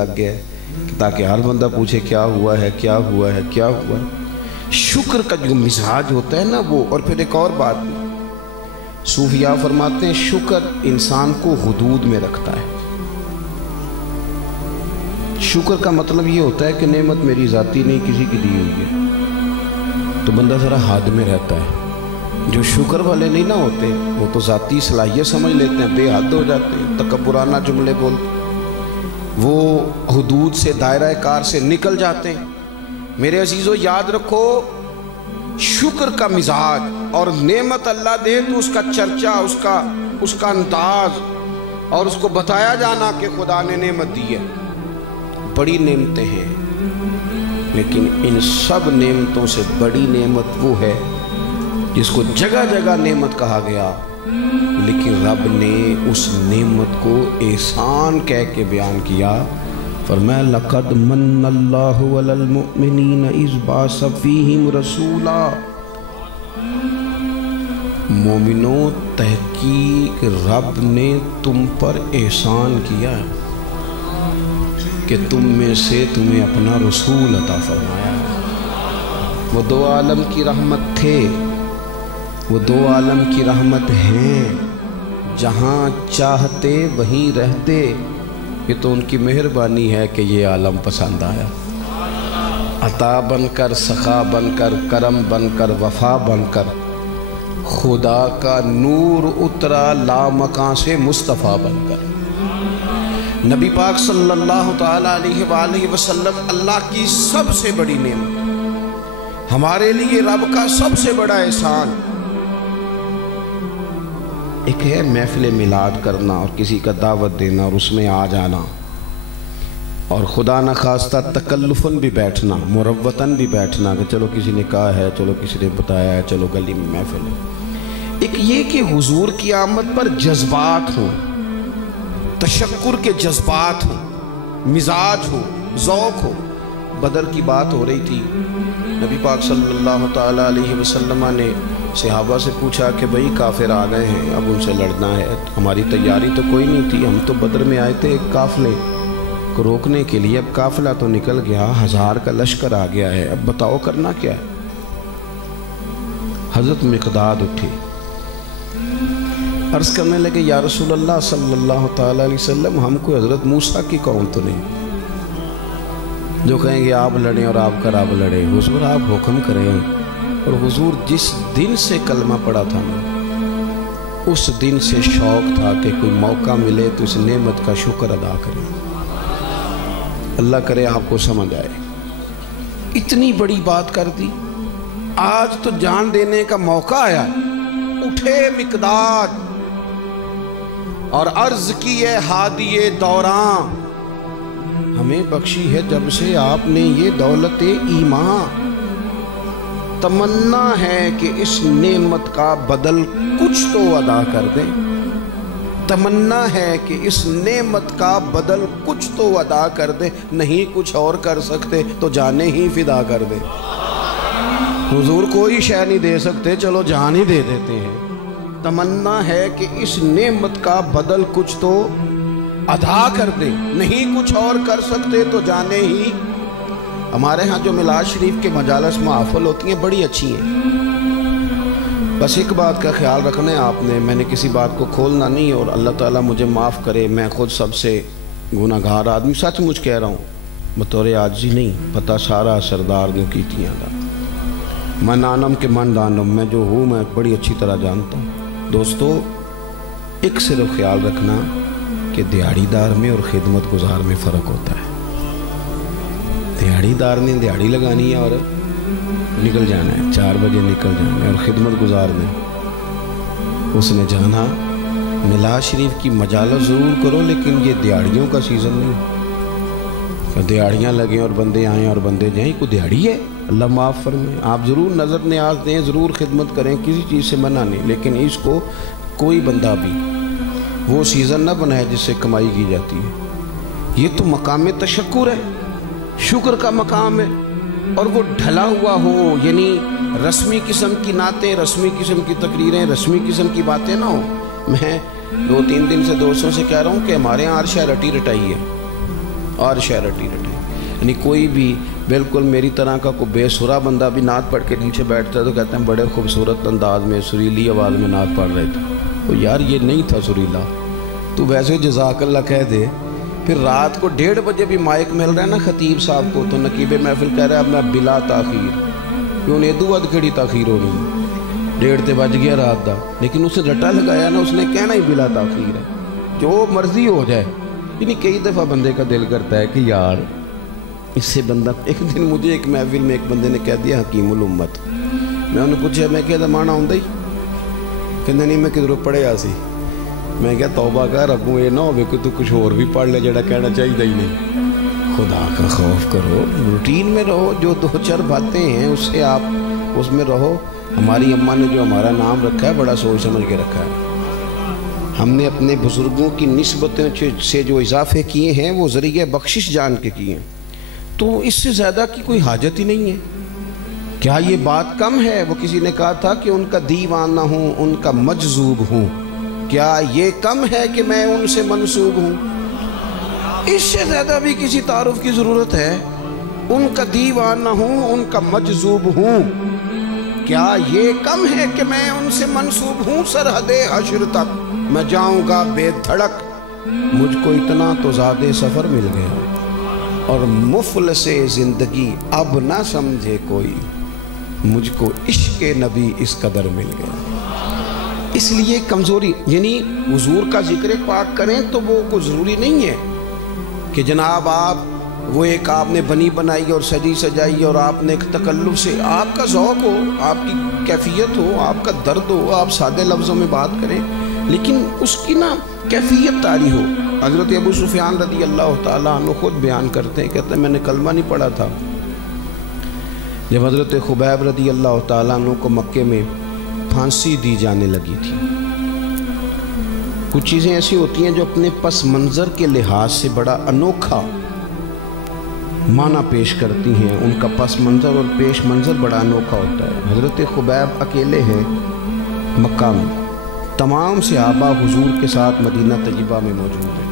لگ گیا ہے تاکہ ہر بندہ پوچھے کیا ہوا ہے کیا ہوا ہے کیا ہوا ہے۔ شکر کا جو مزاج ہوتا ہے نا وہ، اور پھر ایک اور بات صوفیاء فرماتے ہیں شکر انسان کو حدود میں رکھتا ہے۔ شکر کا مطلب یہ ہوتا ہے کہ نعمت میری ذاتی نہیں کسی کی دی ہوئی ہے تو بندہ ذرا حد میں رہتا ہے۔ جو شکر والے نہیں نہ ہوتے وہ تو ذاتی صلاحیت سمجھ لیتے ہیں، بے حد ہو جاتے ہیں، تکبرانہ جملے بولتے ہیں، وہ حدود سے دائرہ کار سے نکل جاتے ہیں۔ میرے عزیزو یاد رکھو شکر کا مزاج، اور نعمت اللہ دے تو اس کا چرچا، اس کا انداز اور اس کو بتایا جانا کہ خدا نے نعمت دی ہے۔ بڑی نعمتیں ہیں لیکن ان سب نعمتوں سے بڑی نعمت وہ ہے جس کو جگہ جگہ نعمت کہا گیا، لیکن رب نے اس نعمت کو احسان کہہ کے بیان کیا۔ فرمایا لقد من اللہ علی المؤمنین اذ بعث فیہم رسولا، مومنوں تحقیق رب نے تم پر احسان کیا ہے کہ تم میں سے تمہیں اپنا رسول عطا فرمایا۔ وہ دو عالم کی رحمت تھے، وہ دو عالم کی رحمت ہیں، جہاں چاہتے وہیں رہتے، یہ تو ان کی مہربانی ہے کہ یہ عالم پسند آیا۔ عطا بن کر، سخا بن کر، کرم بن کر، وفا بن کر خدا کا نور اترا لامکاں سے مصطفیٰ بن کر۔ نبی پاک صلی اللہ تعالیٰ علیہ وآلہ وسلم اللہ کی سب سے بڑی نعمت، ہمارے لیے رب کا سب سے بڑا احسان۔ ایک ہے محفل میلاد کرنا اور کسی کا دعوت دینا اور اس میں آ جانا، اور خدا نخواستہ تکلفاً بھی بیٹھنا، مروتاً بھی بیٹھنا کہ چلو کسی نے کہا ہے، چلو کسی نے بتایا ہے، چلو گلی میں محفل ہے۔ ایک یہ کہ حضور کی آمد پر جذبات ہوں، تشکر کے جذبات ہوں، مزاج ہو، ذوق ہو۔ بدر کی بات ہو رہی تھی، نبی پاک صلی اللہ تعالیٰ علیہ وسلم نے صحابہ سے پوچھا کہ بھئی کافر آ گئے ہیں، اب ان سے لڑنا ہے، ہماری تیاری تو کوئی نہیں تھی، ہم تو بدر میں آئے تھے ایک قافلے کو روکنے کے لیے، اب قافلہ تو نکل گیا، 1000 کا لشکر آ گیا ہے، اب بتاؤ کرنا کیا ہے؟ حضرت مقداد اٹھے، عرض کرنے لگے یا رسول اللہ صلی اللہ تعالیٰ علیہ وسلم، ہم کوئی حضرت موسیٰ کی قوم تو نہیں جو کہیں گے آپ لڑیں اور آپ کا رب لڑے۔ حضور آپ حکم کریں، اور حضور جس دن سے کلمہ پڑا تھا نا اس دن سے شوق تھا کہ کوئی موقع ملے تو اس نعمت کا شکر ادا کریں۔ اللہ کرے آپ کو سمجھ آئے۔ اتنی بڑی بات کر دی، آج تو جان دینے کا موقع آیا۔ اٹھے مقداد اور عرض کیے ہادی دوراں، ہمیں بخشی ہے جب سے آپ نے یہ دولت ایمان، تمنا ہے کہ اس نعمت کا بدل کچھ تو ادا کر دیں، تمنا ہے کہ اس نعمت کا بدل کچھ تو ادا کر دیں، نہیں کچھ اور کر سکتے تو جانیں ہی فدا کر دیں۔ حضور کوئی شے نہیں دے سکتے، چلو جان ہی دے دیتے ہیں۔ تمنا ہے کہ اس نعمت کا بدل کچھ تو ادا کر دیں، نہیں کچھ اور کر سکتے تو جانے ہی۔ ہمارے ہاں جو میلاد شریف کے مجالس محافل ہوتی ہیں بڑی اچھی ہیں، بس ایک بات کا خیال رکھنا ہے آپ نے، میں نے کسی بات کو کھولنا نہیں، اور اللہ تعالیٰ مجھے معاف کرے، میں خود سب سے گناہگار آدمی سچ مجھ کہہ رہا ہوں، بطور عاجزی نہیں، پتہ سارا سردار جو کیتیاں دا میں نانم کے من دانم، میں جو ہوں میں بڑی اچھی طرح جانتا ہوں۔ دوستو ایک صرف خیال رکھنا کہ دیہڑی دار میں اور خدمت گزار میں فرق ہوتا ہے۔ دیہڑی دار نے دیہڑی لگانی ہے اور نکل جانا ہے، 4 بجے نکل جانا ہے، اور خدمت گزار نے اس نے جانا میلاد شریف کی مجالس ضرور کرو، لیکن یہ دیہڑیوں کا سیزن نہیں کہ دیہڑیاں لگیں اور بندے آئیں اور بندے جائیں۔ کوئی دیہڑی ہے، اللہ معاف فرمائے، آپ ضرور نظر نیاز دیں، ضرور خدمت کریں، کسی چیز سے منع نہیں، لیکن اس کو کوئی بندہ بھی وہ سیزن نہ بنائے جس سے کمائی کی جاتی ہے۔ یہ تو مقام تشکر ہے، شکر کا مقام ہے، اور وہ ڈھلا ہوا ہو، یعنی رسمی قسم کی نعتیں، رسمی قسم کی تقریریں، رسمی قسم کی باتیں نہ ہوں۔ میں 2-3 دن سے دوستوں سے کہہ رہا ہوں کہ ہمارے یہاں ہر شے رٹی رٹائی ہے، اور شعر رٹی رٹے. یعنی کوئی بھی بالکل میری طرح کا کوئی بے سرا بندہ بھی نعت پڑھ کے نیچے بیٹھتا ہے تو کہتے ہیں بڑے خوبصورت انداز میں سریلی آواز میں نعت پڑھ رہے تھے. تو یار یہ نہیں تھا سریلا, تو ویسے جزاک اللہ کہہ دے. پھر رات کو 1:30 بجے بھی مائک مل رہا ہے نا خطیب صاحب کو, تو نقیب محفل کہہ رہا ہے اب میں بلا تاخیر, کیوں نے ادو ود کیڑی تاخیر ہونی, 1:30 تے بج گیا رات دا, لیکن اس نے رٹا لگایا نا, اس نے کہنا ہی بلا تاخیر ہے, جو مرضی ہو جائے. یعنی کئی دفعہ بندے کا دل کرتا ہے کہ یار اس سے بندہ. ایک دن مجھے ایک محفل میں ایک بندے نے کہہ دیا حکیم الامت, میں انہوں نے پوچھا میں کہا مانا ہوں ہی, کہنا نہیں میں کدھروں پڑھیا سی. میں کہا توبہ کر اگوں یہ نہ ہوئے کہ تو کچھ اور بھی پڑھ لے جڑا کہنا چاہیے ہی نہیں. خدا کا خوف کرو, روٹین میں رہو, جو 2-4 باتیں ہیں اس سے آپ اس میں رہو. ہماری اماں نے جو ہمارا نام رکھا ہے بڑا سوچ سمجھ کے رکھا ہے. ہم نے اپنے بزرگوں کی نسبتیں سے جو اضافے کیے ہیں وہ ذریعہ بخشش جان کے کیے ہیں, تو اس سے زیادہ کی کوئی حاجت ہی نہیں ہے. کیا یہ بات کم ہے؟ وہ کسی نے کہا تھا کہ ان کا دیوانہ ہوں, ان کا مجذوب ہوں, کیا یہ کم ہے کہ میں ان سے منسوب ہوں؟ اس سے زیادہ بھی کسی تعارف کی ضرورت ہے؟ ان کا دیوانہ ہوں, ان کا مجذوب ہوں, کیا یہ کم ہے کہ میں ان سے منسوب ہوں؟ سرحد حشر تک میں جاؤں گا بے دھڑک, مجھ کو اتنا تو زیادہ سفر مل گیا, اور مفلس زندگی اب نہ سمجھے کوئی, مجھ کو عشق نبی اس قدر مل گیا. اس لیے کمزوری, یعنی حضور کا ذکر پاک کریں تو وہ کوئی ضروری نہیں ہے کہ جناب آپ وہ ایک آپ نے بنی بنائی اور سجی سجائی اور آپ نے ایک تکلف سے, آپ کا ذوق ہو, آپ کی کیفیت ہو, آپ کا درد ہو, آپ سادے لفظوں میں بات کریں, لیکن اس کی نا کیفیت طاری ہو. حضرت ابو سفیان رضی اللہ تعالیٰ عنہ خود بیان کرتے ہیں, کہتے ہیں میں نے کلمہ نہیں پڑھا تھا جب حضرت خبیب رضی اللہ تعالیٰ عنہ کو مکے میں پھانسی دی جانے لگی تھی. کچھ چیزیں ایسی ہوتی ہیں جو اپنے پس منظر کے لحاظ سے بڑا انوکھا معنی پیش کرتی ہیں, ان کا پس منظر اور پیش منظر بڑا انوکھا ہوتا ہے. حضرت خبیب اکیلے ہیں مکہ میں, تمام صحابہ حضور کے ساتھ مدینہ طیبہ میں موجود ہیں.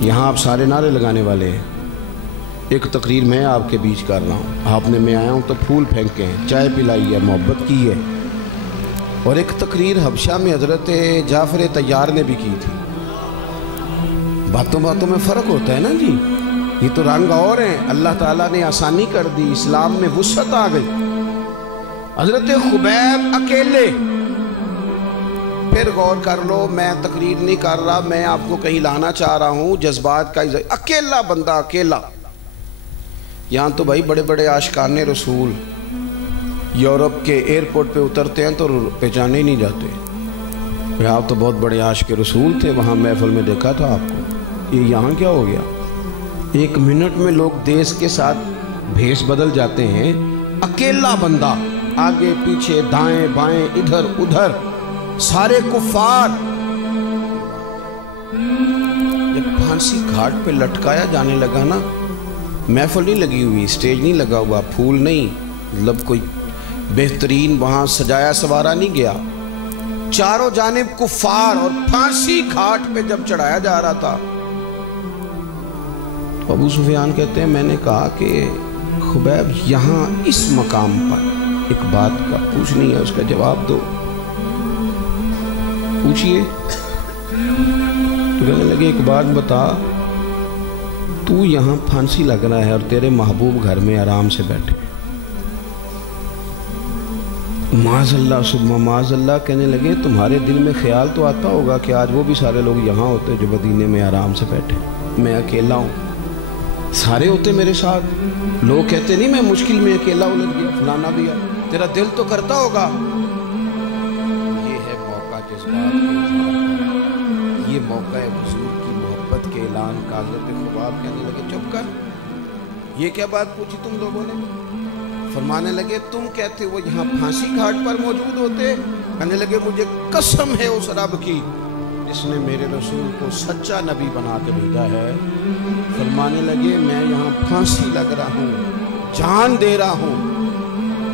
یہاں آپ سارے نعرے لگانے والے ہیں, ایک تقریر میں آپ کے بیچ کر رہا ہوں, آپ نے میں آیا ہوں تو پھول پھینکے ہیں, چائے پلائی ہے, محبت کی ہے, اور ایک تقریر حبشہ میں حضرت جعفر طیار نے بھی کی تھی. باتوں باتوں میں فرق ہوتا ہے نا جی, یہ تو رنگ اور ہیں, اللہ تعالیٰ نے آسانی کر دی, اسلام میں وسعت آ گئی. حضرت خبیب اکیلے, پھر غور کر لو, میں تقریر نہیں کر رہا, میں آپ کو کہیں لانا چاہ رہا ہوں, جذبات کا اکیلا بندہ, اکیلا. یہاں تو بھائی بڑے بڑے عاشقان رسول یورپ کے ایئرپورٹ پہ اترتے ہیں تو پہچانے ہی نہیں جاتے. آپ تو بہت بڑے عاشق رسول تھے, وہاں محفل میں دیکھا تھا آپ کو, یہ یہاں کیا ہو گیا؟ 1 منٹ میں لوگ دیس کے ساتھ بھیس بدل جاتے ہیں. اکیلا بندہ, آگے پیچھے دائیں بائیں ادھر ادھر سارے کفار. جب پھانسی گھاٹ پہ لٹکایا جانے لگا نا, محفل نہیں لگی ہوئی, اسٹیج نہیں لگا ہوا, پھول نہیں, مطلب کوئی بہترین وہاں سجایا سوارا نہیں گیا, چاروں جانب کفار, اور پھانسی گھاٹ پہ جب چڑھایا جا رہا تھا, ابو سفیان کہتے ہیں میں نے کہا کہ خبیب یہاں اس مقام پر ایک بات کا پوچھنی ہے, اس کا جواب دو. پوچھئے. تو کہنے لگے ایک بات بتا, تو یہاں پھانسی لگ رہا ہے اور تیرے محبوب گھر میں آرام سے بیٹھے, معاذ اللہ ثم معاذ اللہ. کہنے لگے تمہارے دل میں خیال تو آتا ہوگا کہ آج وہ بھی سارے لوگ یہاں ہوتے جو مدینے میں آرام سے بیٹھے, میں اکیلا ہوں, سارے ہوتے میرے ساتھ. لوگ کہتے نہیں میں مشکل میں اکیلا الجھ گیا, فلانا بھی ہے, تیرا دل تو کرتا ہوگا. یہ ہے موقع جذبات کے اظہار کا, یہ موقع ہے حضور کی محبت کے اعلان کا. حضرت خبیب کہنے لگے چپ کر, یہ کیا بات پوچھی تم لوگوں نے؟ فرمانے لگے تم کہتے وہ یہاں پھانسی گھاٹ پر موجود ہوتے. کہنے لگے مجھے قسم ہے اس رب کی جس نے میرے رسول کو سچا نبی بنا کے بھیجا ہے. فرمانے لگے میں یہاں پھانسی لگ رہا ہوں, جان دے رہا ہوں,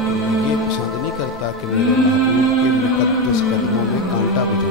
لیکن میں یہ پسند نہیں کرتا کہ میرے محبوب کے مقدس قدموں میں کانٹا بجھے.